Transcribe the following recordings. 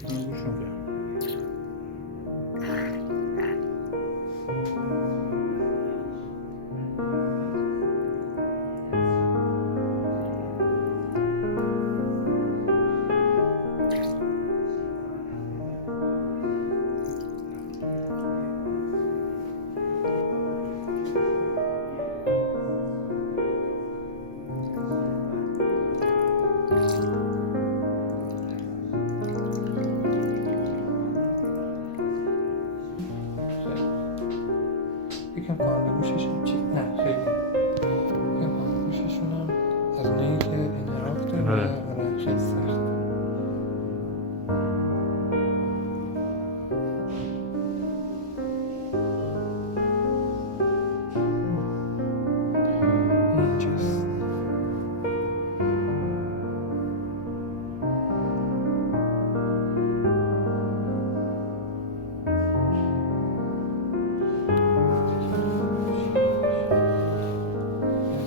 گوشم کرد. یکم کانال گوشش هم چی؟ نه خیلی یکم کانال گوششون هم از اونایی که انحراف داره. آره. آره خیلی سخت. اینجاست.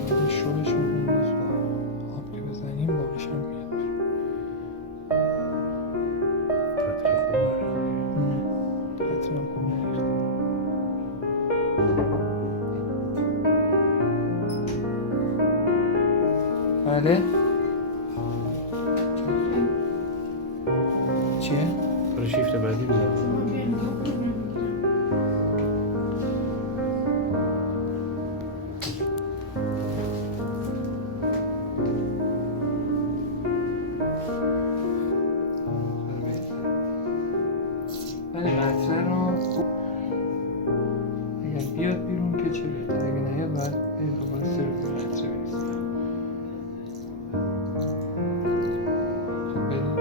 یعنی شوهش میکنیم باز با آب که بزنیم بارش هم میاد. قطره خوب برد. قطره هم خوب نریخت. بله چیه؟ برای شیفت بعدی میدم. ولی قطره رو خوب اگر بیاد بیرون که چه بهتر، اگه نیاد باید بریم دوباره سر قطره برسیم. خب بریم.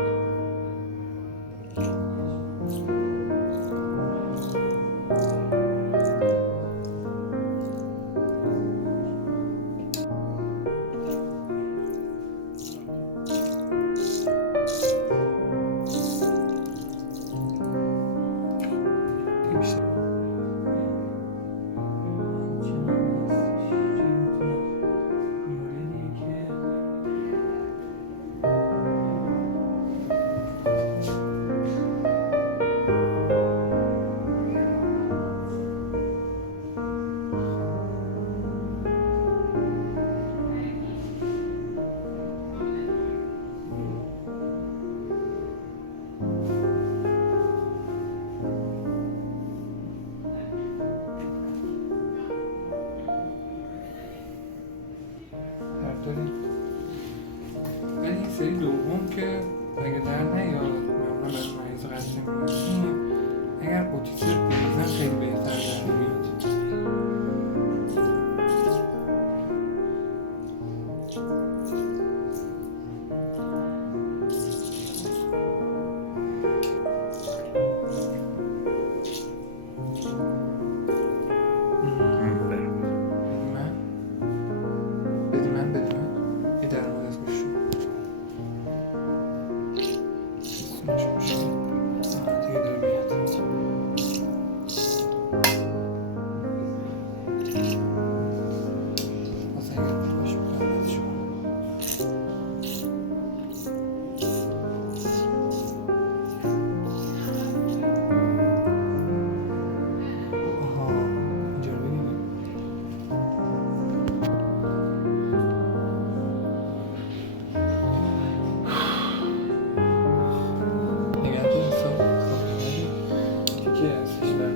دیگه بیشتر داریم. ولی این سری دوم که اگه در نیاد معمولا برای مریض قطره می‌رسیم، اگر اوتیسر بزن خیلی بهتر در میاد. بدی من یه درمون از گوش شما سونش بشه. دیگه داره میاد. مثلا اگر بود باشه میکنم از شما. آها اینجا رو ببینیم. نگه داریم سال کابینه تیکه هستش در